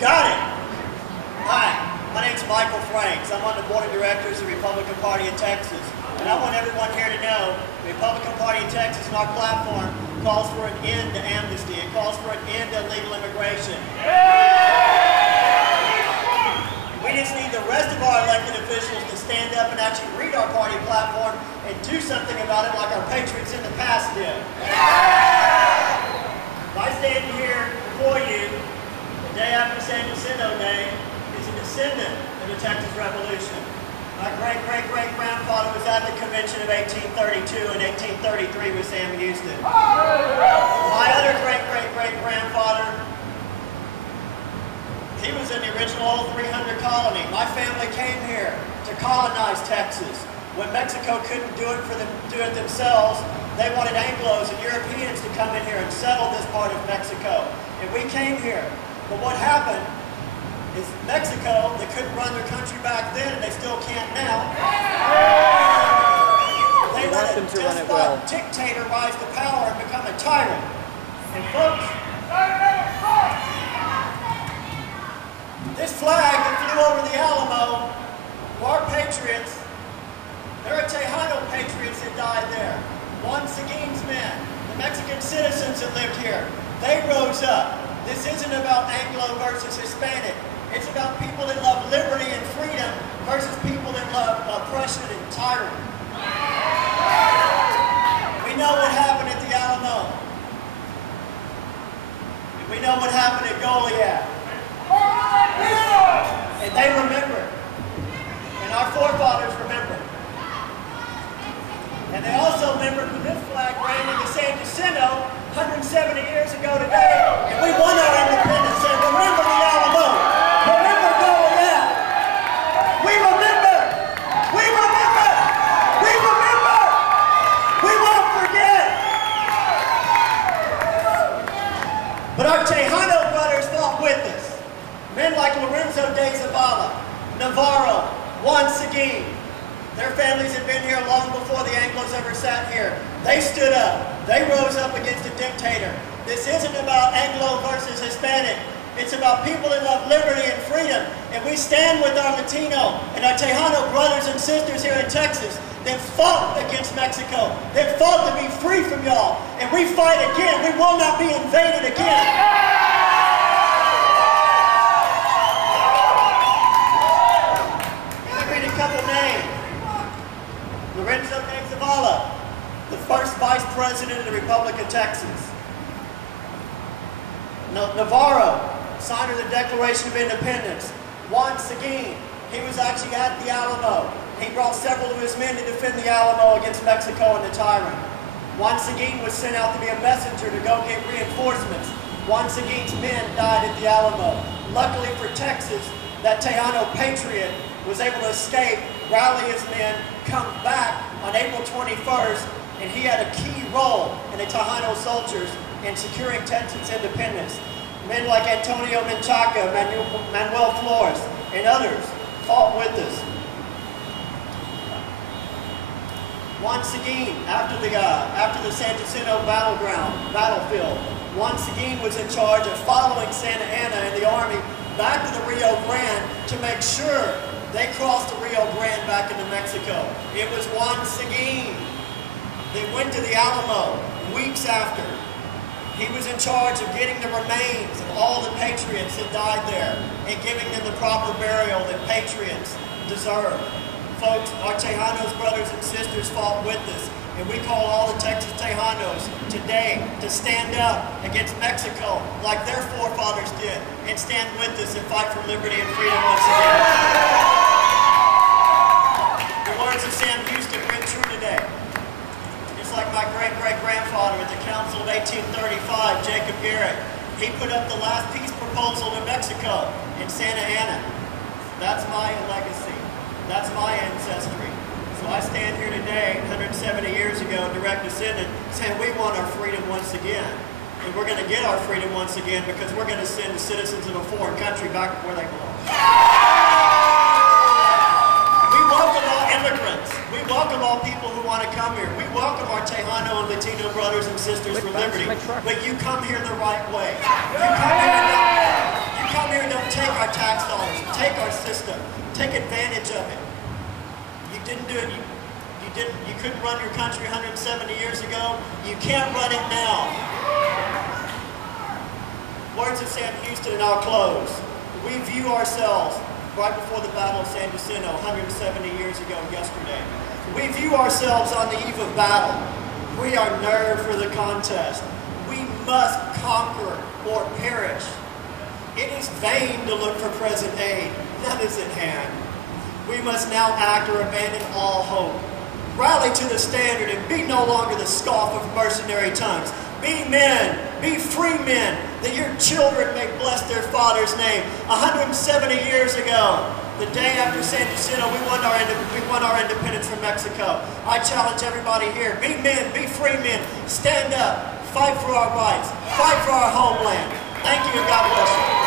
Got it. Hi, my name's Michael Franks. I'm on the board of directors of the Republican Party of Texas. And I want everyone here to know the Republican Party of Texas and our platform calls for an end to amnesty. It calls for an end to illegal immigration. We just need the rest of our elected officials to stand up and actually read our party platform and do something about it like our patriots in the past did. I stand here before you the day after San Jacinto Day is a descendant of the Texas Revolution. My great-great-great-grandfather was at the convention of 1832, and 1833 was Sam Houston. My other great-great-great-grandfather, he was in the original old 300 colony. My family came here to colonize Texas. When Mexico couldn't do it themselves, they wanted Anglos and Europeans to come in here and settle this part of Mexico. And we came here. But what happened is Mexico, they couldn't run their country back then, and they still can't now. They let a despot dictator rise to power and become a tyrant. And folks, this flag that flew over the Alamo were our patriots. There are Tejano patriots that died there. Juan Seguin's men, the Mexican citizens that lived here, they rose up. This isn't about Anglo versus Hispanic. It's about people that love liberty and freedom versus people that love oppression and tyranny. We know what happened at the Alamo. And we know what happened at Goliad. And they remember. And our forefathers remember. And they also remembered when this flag ran into San Jacinto 170 years ago today, and we won our independence. And remember the Alamo. Remember Goliad. We remember. We remember. We remember. We won't forget. But our Tejano brothers fought with us. Men like Lorenzo de Zavala, Navarro, Juan Seguin. Their families had been here long before the Anglos ever sat here. They stood up. They rose up against a dictator. This isn't about Anglo versus Hispanic. It's about people that love liberty and freedom. And we stand with our Latino and our Tejano brothers and sisters here in Texas that fought against Mexico, that fought to be free from y'all. And we fight again. We will not be invaded again. Let me read a couple names. Lorenzo de Zavala, the first vice president of the Republic of Texas. Navarro, signer of the Declaration of Independence. Juan Seguin, he was actually at the Alamo. He brought several of his men to defend the Alamo against Mexico and the tyrant. Juan Seguin was sent out to be a messenger to go get reinforcements. Juan Seguin's men died at the Alamo. Luckily for Texas, that Tejano patriot was able to escape, rally his men, come back on April 21st, and he had a key role in the Tejano soldiers in securing Texas independence. Men like Antonio Menchaca, Manuel Flores, and others fought with us. Juan Seguin, after the San Jacinto battlefield, Juan Seguin was in charge of following Santa Anna and the army back to the Rio Grande to make sure they crossed the Rio Grande back into Mexico. It was Juan Seguin that went to the Alamo weeks after. He was in charge of getting the remains of all the patriots that died there and giving them the proper burial that patriots deserve. Folks, our Tejanos brothers and sisters fought with us, and we call all the Texas Tejanos today to stand up against Mexico like their forefathers did and stand with us and fight for liberty and freedom once again. The words of Sam Houston ring true today. Just like my great-great-grandfather at the Council of 1835, Jacob Garrett, he put up the last peace proposal to Mexico in Santa Anna. That's my legacy. That's my ancestry. So I stand here today, 170 years ago, direct descendant, saying we want our freedom once again. And we're going to get our freedom once again because we're going to send the citizens of a foreign country back where they belong. We welcome all immigrants. We welcome all people who want to come here. We welcome our Tejano and Latino brothers and sisters for liberty. But you come here the right way. You come here and don't take our tax dollars, take our system, take advantage of it. You didn't do it. You couldn't run your country 170 years ago. You can't run it now. Words of Sam Houston, and I'll close. We view ourselves, right before the Battle of San Jacinto 170 years ago yesterday, we view ourselves on the eve of battle. We are nerved for the contest. We must conquer or perish. It is vain to look for present aid. None is at hand. We must now act or abandon all hope. Rally to the standard and be no longer the scoff of mercenary tongues. Be men, be free men, that your children may bless their father's name. 170 years ago, the day after San Jacinto, we won our independence from Mexico. I challenge everybody here, be men, be free men, stand up, fight for our rights, fight for our homeland. Thank you and God bless you.